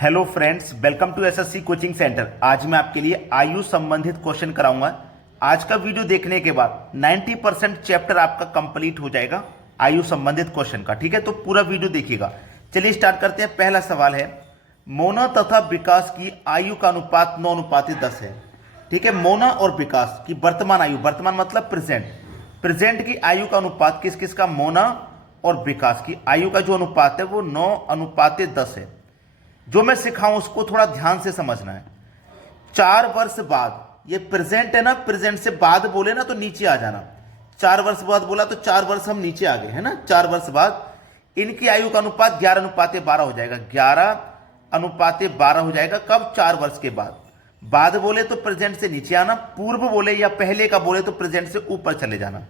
Hello friends, welcome to SSC coaching centre. आज मैं आपके लिए आयु संबंधित क्वेश्चन कराऊंगा। आज का वीडियो देखने के बाद 90% चैप्टर आपका कंप्लीट हो जाएगा आयु संबंधित क्वेश्चन का। ठीक है, तो पूरा वीडियो देखिएगा। चलिए स्टार्ट करते हैं। पहला सवाल है, मोना तथा विकास की आयु का अनुपात 9:10 है। ठीक है, मोना और विकास की वर्तमान आयु, वर्तमान मतलब प्रेजेंट की आयु का अनुपात किस किस का, मोना और विकास की आयु का जो अनुपात है वो 9:10 है। जो मैं सिखाऊं उसको थोड़ा ध्यान से समझना है। 4 वर्ष बाद, ये प्रेजेंट है ना, प्रेजेंट से बाद बोले ना तो नीचे आ जाना। 4 वर्ष बाद बोला तो 4 वर्ष हम नीचे आ गए है ना। 4 वर्ष बाद इनकी आयु का अनुपात 11:12 हो जाएगा। 11:12 हो जाएगा। कब? 4 वर्ष के बाद बोले तो प्रेजेंट से नीचे आना, पूर्व बोले या पहले का बोले तो प्रेजेंट से ऊपर चले जाना।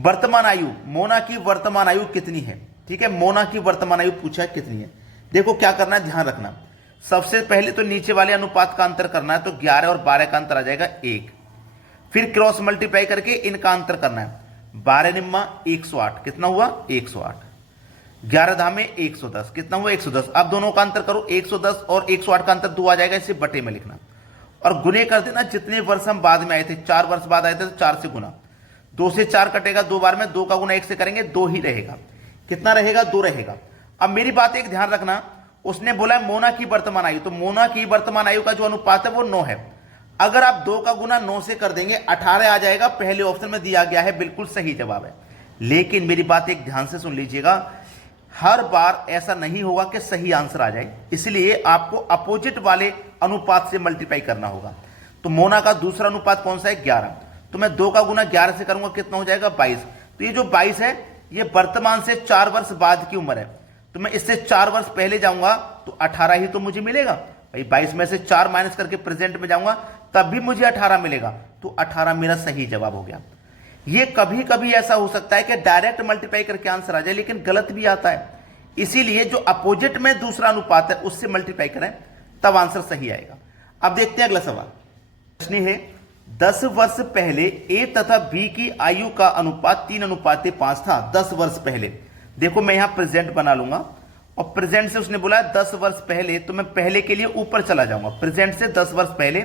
वर्तमान आयु, मोना की वर्तमान आयु कितनी है? ठीक है, मोना की वर्तमान आयु पूछा है कितनी है। देखो क्या करना है, ध्यान रखना। सबसे पहले तो नीचे वाले अनुपात का अंतर करना है, तो 11 और 12 का अंतर आ जाएगा 1। फिर क्रॉस मल्टीप्लाई करके इनका अंतर करना है। 12 निम्मा 108, कितना हुआ? 108। 11 धामे 110, कितना हुआ? 110। अब दोनों का अंतर करो, 110 और 108 का अंतर 2 आ जाएगा, इसे बटे में लिखना और गुने कर देना। जितने वर्ष हम बाद में आए थे, 4 वर्ष बाद आए थे तो 4 से गुना। 2 से 4 कटेगा 2 बार में, 2 का गुना 1 से करेंगे 2 ही रहेगा। कितना रहेगा? 2 रहेगा। अब मेरी बात एक ध्यान रखना, उसने बोला मोना की वर्तमान आयु, तो मोना की वर्तमान आयु का जो अनुपात है वो 9 है। अगर आप 2 का गुना 9 से कर देंगे 18 आ जाएगा। पहले ऑप्शन में दिया गया है, बिल्कुल सही जवाब है। लेकिन मेरी बात एक ध्यान से सुन लीजिएगा, हर बार ऐसा नहीं होगा कि सही आंसर आ जाए, इसलिए आपको अपोजिट वाले अनुपात से मल्टीप्लाई करना होगा। तो मोना का दूसरा अनुपात कौन सा है? 11। तो मैं 2 का गुना 11 से करूंगा, कितना हो जाएगा? 22। तो ये जो 22 है ये वर्तमान से 4 वर्ष बाद की उम्र है। तो मैं इससे 4 वर्ष पहले जाऊंगा तो 18 ही तो मुझे मिलेगा भाई। 22 में से 4 माइनस करके प्रेजेंट में जाऊंगा तब भी मुझे 18 मिलेगा। तो 18 मेरा सही जवाब हो गया। ये कभी कभी ऐसा हो सकता है कि डायरेक्ट मल्टीप्लाई करके आंसर आ जाए, लेकिन गलत भी आता है। इसीलिए जो अपोजिट में दूसरा अनुपात है उससे मल्टीप्लाई करें, तब आंसर सही आएगा। अब देखते हैं अगला सवाल। प्रश्न है, 10 वर्ष पहले ए तथा बी की आयु का अनुपात 3:5 था। 10 वर्ष पहले, देखो मैं यहां प्रेजेंट बना लूंगा और प्रेजेंट से उसने बोला 10 वर्ष पहले, तो मैं पहले के लिए ऊपर चला जाऊंगा। प्रेजेंट से 10 वर्ष पहले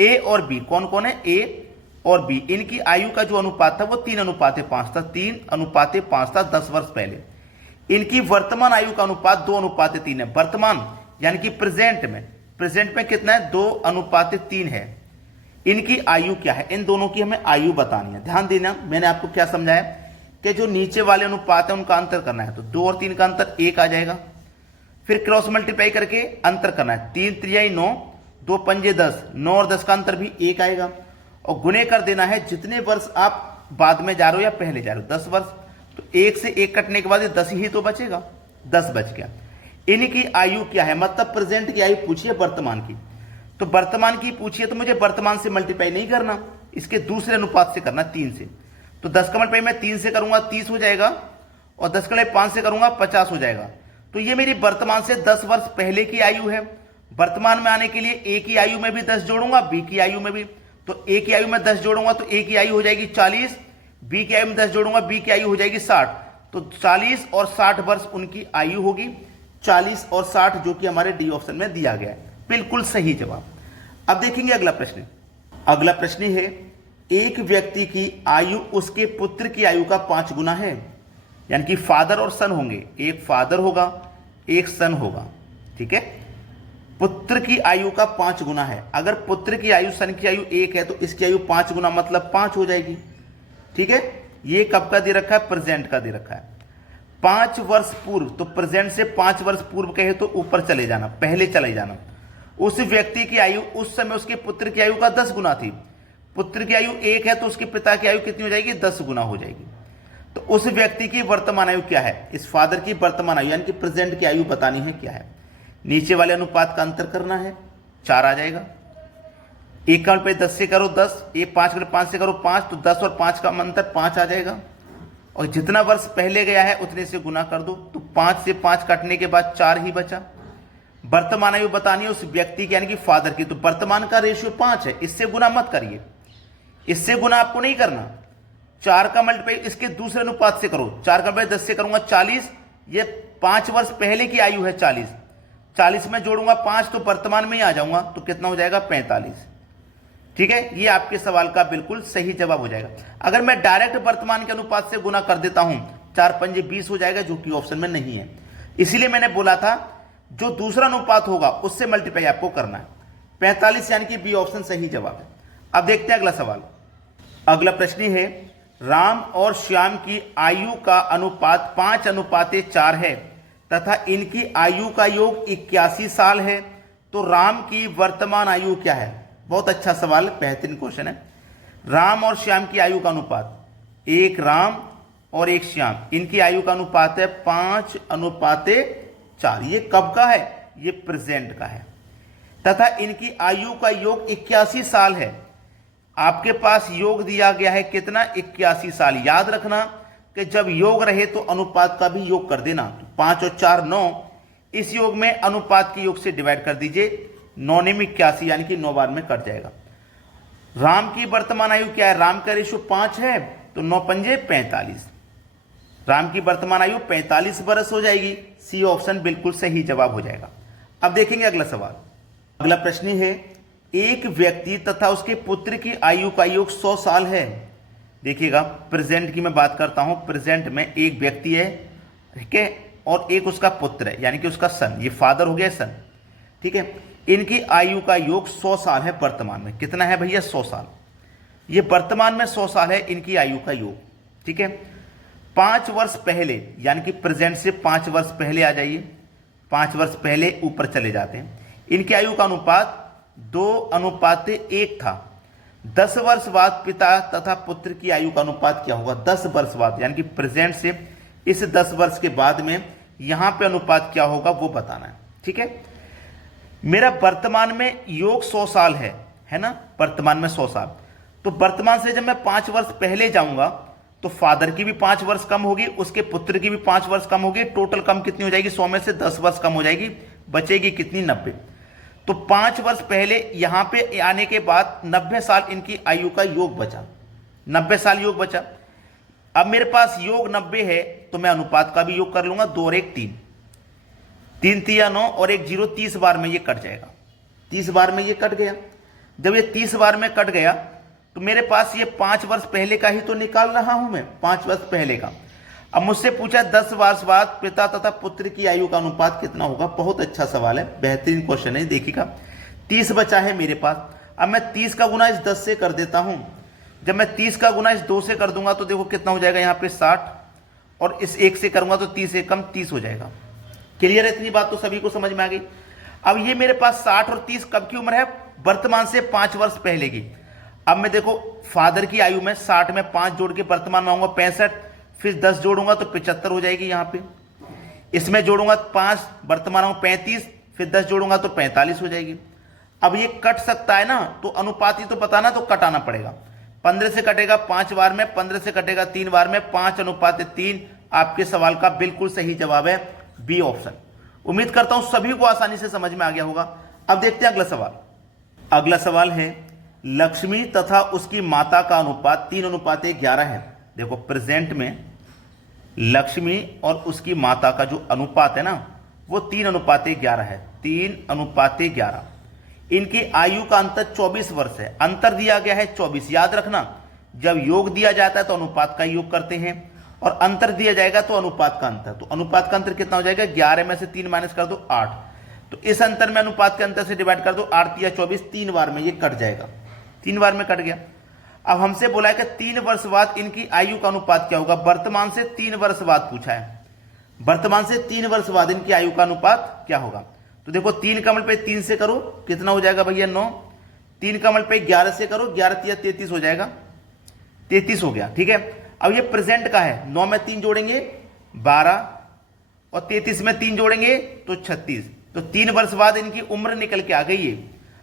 ए और बी, कौन कौन है? ए और बी, इनकी आयु का जो अनुपात था वो 3:5 था। 3:5 था 10 वर्ष पहले। इनकी वर्तमान आयु का अनुपात 2:3 है। वर्तमान यानी कि प्रेजेंट में कितना है? 2:3 है। इनकी आयु क्या है? इन दोनों की हमें आयु बतानी है। ध्यान देना, मैंने आपको क्या समझाया कि जो नीचे वाले अनुपात है उनका अंतर करना है। तो 2 और 3 का अंतर 1 आ जाएगा। फिर क्रॉस मल्टीप्लाई करके अंतर करना है। 3 3 9, 2 5 10, 9 और 10 का अंतर भी 1 आएगा। और गुने कर देना है जितने वर्ष आप बाद में जा रहे हो या पहले जा रहे हो। 10 वर्ष, तो 1 से 1 कटने के बाद 10 ही तो बचेगा। 10 बच गया। इनकी आयु क्या है? मतलब प्रेजेंट की आयु पूछिए, वर्तमान की। तो वर्तमान की पूछिए तो मुझे वर्तमान से मल्टीप्लाई नहीं करना, इसके दूसरे अनुपात से करना, 3 से। तो 10 का मल्टीप्लाई मैं 3 से करूंगा 30 हो जाएगा, और 10 का मल्टीप्लाई 5 से करूंगा 50 हो जाएगा। तो ये मेरी वर्तमान से 10 वर्ष पहले की आयु है। वर्तमान में आने के लिए ए की आयु में भी 10 जोड़ूंगा, बी की आयु में भी। तो ए की आयु में 10 जोड़ूंगा तो ए की आयु हो जाएगी 40, बी की आयु में 10 जोड़ूंगा, बी की आयु हो जाएगी 60। तो 40 और 60 वर्ष उनकी आयु होगी। 40 और 60 जो कि हमारे डी ऑप्शन में दिया गया है, बिल्कुल सही जवाब। अब देखेंगे अगला प्रश्न। अगला प्रश्न है, एक व्यक्ति की आयु उसके पुत्र की आयु का 5 गुना है। यानी कि फादर और सन होंगे, एक फादर होगा एक सन होगा। ठीक है, पुत्र की आयु का 5 गुना है। अगर पुत्र की आयु सन की आयु 1 है तो इसकी आयु 5 गुना मतलब 5 हो जाएगी। ठीक है, ये कब का दे रखा है? प्रेजेंट का दे रखा है। 5 वर्ष पूर्व, तो प्रेजेंट से 5 वर्ष पूर्व कहे तो ऊपर चले जाना, पहले चले जाना। उस व्यक्ति की आयु उस समय उसके पुत्र की आयु का 10 गुना थी। पुत्र की आयु 1 है तो उसके पिता की आयु कितनी हो जाएगी? 10 गुना हो जाएगी। तो उस व्यक्ति की वर्तमान आयु क्या है? इस फादर की वर्तमान आयु यानी कि प्रेजेंट की आयु बतानी है क्या है। नीचे वाले अनुपात का अंतर करना है, 4 आ जाएगा। 1 का पे 10 से करो 10, ये 5 का 5 से करो 5, तो 10 और 5 का अंतर 5 आ जाएगा। और जितना वर्ष पहले गया है उतने से गुना कर दो, तो 5 से 5 काटने के बाद 4 ही बचा। वर्तमान आयु बतानी है उस व्यक्ति की यानी कि फादर की। तो वर्तमान का रेशियो 5 है, इससे गुना मत करिए, इससे गुना आपको नहीं करना। 4 का मल्टीप्लाई इसके दूसरे अनुपात से करो। 4 का मल्टीप्लाई 10 से करूंगा 40, ये 5 वर्ष पहले की आयु है 40। 40 में जोड़ूंगा 5 तो वर्तमान में ही आ जाऊंगा, तो कितना हो जाएगा 45। ठीक है, ये आपके सवाल का बिल्कुल सही जवाब हो जाएगा। अगर मैं डायरेक्ट वर्तमान के अनुपात से गुना कर देता हूं, 4 पंजे 20 हो जाएगा, जो कि ऑप्शन में नहीं है। इसीलिए मैंने बोला था जो दूसरा अनुपात होगा उससे मल्टीप्लाई आपको करना है। 45 यानी कि बी ऑप्शन सही जवाब है। अब देखते हैं अगला सवाल। अगला प्रश्न है, राम और श्याम की आयु का अनुपात 5:4 है तथा इनकी आयु का योग 81 साल है, तो राम की वर्तमान आयु क्या है? बहुत अच्छा सवाल, बेहतरीन क्वेश्चन है। राम और श्याम की आयु का अनुपात, एक राम और एक श्याम, इनकी आयु का अनुपात है 5:4। ये कब का है? ये प्रेजेंट का है। तथा इनकी आयु का योग 81 साल है। आपके पास योग दिया गया है कितना? 81 साल। याद रखना कि जब योग रहे तो अनुपात का भी योग कर देना। 5 और 4 9, इस योग में अनुपात के योग से डिवाइड कर दीजिए, 9 में 81 यानी कि 9 बार में कट जाएगा। राम की वर्तमान आयु क्या है? राम का रेशियो 5 है, तो 9 पंजे 45। राम की वर्तमान आयु 45 वर्ष हो जाएगी। सी ऑप्शन बिल्कुल सही जवाब हो जाएगा। अब देखेंगे अगला सवाल। अगला प्रश्न है, एक व्यक्ति तथा उसके पुत्र की आयु का योग 100 साल है। देखिएगा, प्रेजेंट की मैं बात करता हूं। प्रेजेंट में एक व्यक्ति है, ठीक है, और एक उसका पुत्र है, यानी कि उसका सन। ये फादर हो गया, सन। ठीक है, इनकी आयु का योग 100 साल है वर्तमान में। कितना है भैया? 100 साल। ये वर्तमान में 100 साल है इनकी आयु का योग। ठीक है, 5 वर्ष पहले, यानी कि प्रेजेंट से 5 वर्ष पहले आ जाइए। 5 वर्ष पहले ऊपर चले जाते हैं। इनकी आयु का अनुपात 2:1 था। 10 वर्ष बाद पिता तथा पुत्र की आयु का अनुपात क्या होगा? 10 वर्ष बाद, यानी कि प्रेजेंट से इस 10 वर्ष के बाद में यहां पे अनुपात क्या होगा वो बताना है। ठीक है, मेरा वर्तमान में योग 100 साल है ना? वर्तमान में 100 साल। तो वर्तमान से जब मैं 5 वर्ष पहले जाऊंगा तो फादर की भी 5 वर्ष कम होगी, उसके पुत्र की भी 5 वर्ष कम होगी। टोटल कम कितनी हो जाएगी? 100 में से 10 वर्ष कम हो जाएगी, बचेगी कितनी? 90। तो 5 वर्ष पहले यहां पे आने के बाद 90 साल इनकी आयु का योग बचा। 90 साल योग बचा। अब मेरे पास योग 90 है, तो मैं अनुपात का भी योग कर लूंगा। 2 और 1 3, 3 3 9 और 1 0, 30 बार में ये कट जाएगा। 30 बार में ये कट गया। जब ये 30 बार में कट गया तो मेरे पास ये 5 वर्ष पहले का ही तो निकाल रहा हूं मैं, 5 वर्ष पहले का। अब मुझसे पूछा 10 वर्ष बाद पिता तथा पुत्र की आयु का अनुपात कितना होगा? बहुत अच्छा सवाल है, बेहतरीन क्वेश्चन है। देखिएगा, 30 बचा है मेरे पास। अब मैं 30 का गुना इस 10 से कर देता हूं। जब मैं 30 का गुना इस 2 से कर दूंगा तो देखो कितना हो जाएगा यहाँ पे 60, और इस 1 से करूंगा तो 30 से कम 30 हो जाएगा। क्लियर है? इतनी बात तो सभी को समझ में आ गई। अब ये मेरे पास 60 और 30 कब की उम्र है? वर्तमान से 5 वर्ष पहले की। अब मैं देखो फादर की आयु में 60 में 5 जोड़ के वर्तमान में आऊंगा 65, फिर 10 जोड़ूंगा तो 75 हो जाएगी। यहां पे इसमें जोड़ूंगा 5, वर्तमान में 35, फिर 10 जोड़ूंगा तो 45 हो जाएगी। अब ये कट सकता है ना, तो अनुपात ही तो बताना, तो कटाना पड़ेगा। 15 से कटेगा 5 बार में, 15 से कटेगा 3 बार में, 5:3। आपके सवाल का बिल्कुल सही जवाब है बी ऑप्शन। उम्मीद करता हूं सभी को आसानी से समझ में आ गया होगा। अब देखते हैं अगला सवाल। अगला सवाल है, लक्ष्मी तथा उसकी माता का अनुपात 3:11 है। देखो, प्रेजेंट में लक्ष्मी और उसकी माता का जो अनुपात है ना, वो 3:11 है। 3:11। इनकी आयु का अंतर 24 वर्ष है। अंतर दिया गया है 24। याद रखना, जब योग दिया जाता है तो अनुपात का योग करते हैं, और अंतर दिया जाएगा तो अनुपात का अंतर। तो अनुपात का अंतर कितना हो जाएगा? 11 में से 3 माइनस कर दो 8। तो इस अंतर में अनुपात के अंतर से डिवाइड कर दो, 8 या 24, 3 बार में ये कट जाएगा। 3 बार में कट गया। अब हमसे बोला है कि 3 वर्ष बाद इनकी आयु का अनुपात क्या होगा? वर्तमान से 3 वर्ष बाद पूछा है। वर्तमान से 3 वर्ष बाद इनकी आयु का अनुपात क्या होगा? तो देखो, 3 का मल्टीप्लाई 3 से करो, कितना हो जाएगा भैया? 9। 3 का मल्टीप्लाई 11 से करो, 11 या 33 हो जाएगा। 33 हो गया। ठीक है, अब ये प्रेजेंट का है। 9 में 3 जोड़ेंगे 12, और 33 में 3 जोड़ेंगे तो 36। तो 3 वर्ष बाद इनकी उम्र निकल के आ गई है।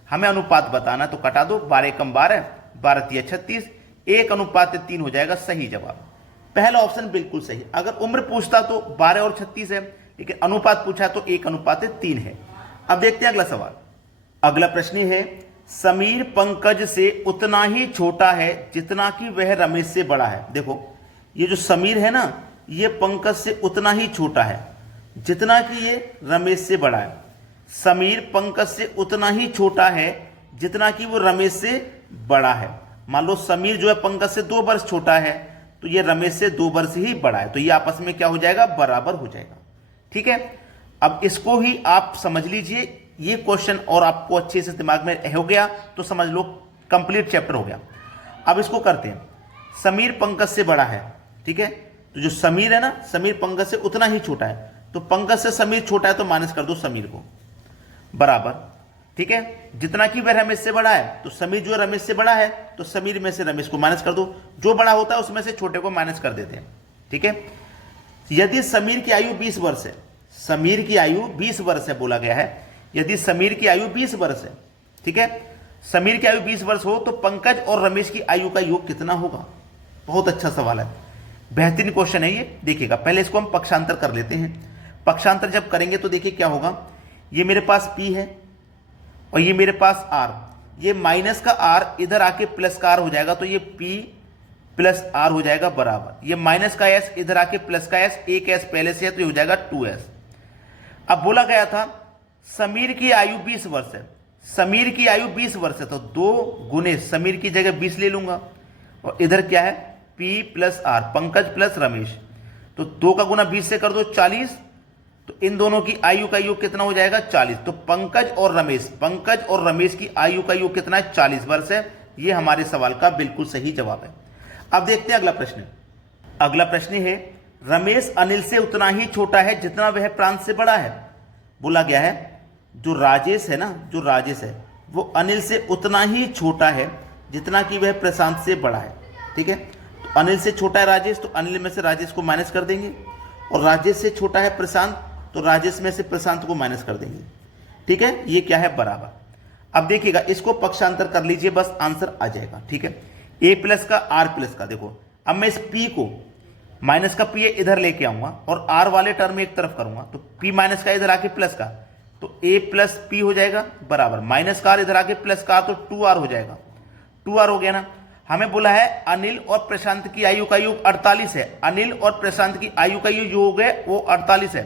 हमें अनुपात बताना, तो कटा दो, 12 कम 12, 12 या 36, 1:3 हो जाएगा सही जवाब। पहला ऑप्शन बिल्कुल सही। अगर उम्र पूछता तो 12 और 36 है, लेकिन अनुपात पूछा तो 1:3 है। अब देखते हैं अगला सवाल। अगला प्रश्न है, समीर पंकज से उतना ही छोटा है जितना कि वह रमेश से बड़ा है। देखो, ये जो समीर है ना, ये पंकज से उतना ही छोटा है जितना कि ये रमेश से बड़ा है। समीर पंकज से उतना ही छोटा है जितना कि वो रमेश से बड़ा है। मान लो समीर जो है पंकज से 2 वर्ष छोटा है, तो ये रमेश से 2 वर्ष ही बड़ा है, तो ये आपस में क्या हो जाएगा, बराबर हो जाएगा। ठीक है, अब इसको ही आप समझ लीजिए ये क्वेश्चन, और आपको अच्छे से दिमाग में हो गया तो समझ लो कंप्लीट चैप्टर हो गया। अब इसको करते हैं, समीर पंकज से बड़ा है, ठीक है, तो जो समीर है ना, समीर पंकज से उतना ही छोटा है, तो पंकज से समीर छोटा है तो माइनस कर दो समीर को, बराबर। ठीक है, जितना कि वह रमेश से बड़ा है, तो समीर जो रमेश से बड़ा है तो समीर में से रमेश को माइनस कर दो, जो बड़ा होता है उसमें से छोटे को माइनस कर देते हैं। ठीक है, यदि समीर की आयु 20 वर्ष है, समीर की आयु 20 वर्ष है बोला गया है, यदि समीर की आयु 20 वर्ष है, ठीक है, समीर की आयु 20 वर्ष हो तो पंकज और रमेश की आयु का योग कितना होगा। बहुत अच्छा सवाल है, बेहतरीन क्वेश्चन है ये। देखिएगा, पहले इसको हम पक्षांतर कर लेते हैं। पक्षांतर जब करेंगे तो देखिए क्या होगा, ये मेरे पास P है और ये मेरे पास R, ये माइनस का R इधर आके प्लस का R हो जाएगा, तो ये P प्लस R हो जाएगा बराबर, ये माइनस का S इधर आके प्लस का S, एक S पहले से है तो ये हो जाएगा 2S। अब बोला गया था समीर की आयु 20 वर्ष है, समीर की आयु 20 वर्ष है, तो 2 गुने समीर की जगह 20 ले लूंगा, और इधर क्या है P plus R, Pankaj plus Ramesh, तो 2 का गुना 20 से कर दो 40, तो इन दोनों की आयु का योग कितना हो जाएगा 40, तो पंकज और रमेश की आयु का योग कितना है 40 वर्ष है। ये हमारे सवाल का बिल्कुल सही जवाब है। अब देखते हैं अगला प्रश्न। अगला प्रश्न है, रमेश अनिल से उतना ही छोटा है जितना वह प्रांत से बड़ा है। बोला गया है जो राजेश है ना, जो राजेश है वो अनिल से उतना ही छोटा है जितना कि वह प्रशांत से बड़ा है। ठीक है, तो अनिल से छोटा है राजेश, तो अनिल में से राजेश को माइनस कर देंगे, और राजेश से छोटा है प्रशांत, तो राजेश में से प्रशांत को माइनस कर देंगे। ठीक है, ये क्या है बराबर। अब देखिएगा, इसको पक्षांतर कर लीजिए, बस आंसर आ जाएगा। ठीक है, ए प्लस का आर प्लस का, देखो अब मैं इस पी को माइनस का पी इधर लेके आऊंगा और आर वाले टर्म एक तरफ करूंगा, तो पी माइनस का इधर आके प्लस का, तो ए प्लस पी हो जाएगा बराबर, माइनस का आर इधर आके प्लस का, तो 2r हो जाएगा। 2r हो गया ना। हमें बोला है अनिल और प्रशांत की आयु का योग 48 है, अनिल और प्रशांत की आयु का योग है वो 48 है,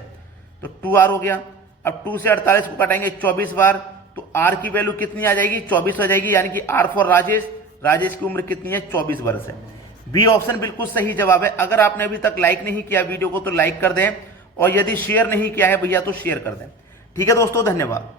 तो 2r हो गया। अब 2 से 48 को काटेंगे 24 बार, तो r की वैल्यू कितनी आ जाएगी 24 हो जाएगी, यानी कि r फॉर राजेश, राजेश की उम्र कितनी है 24 वर्ष है। बी ऑप्शन बिल्कुल सही जवाब है। अगर आपने अभी तक लाइक नहीं किया वीडियो को तो लाइक कर दें, और यदि शेयर नहीं किया है भैया तो शेयर कर दें। ठीक है दोस्तों, धन्यवाद।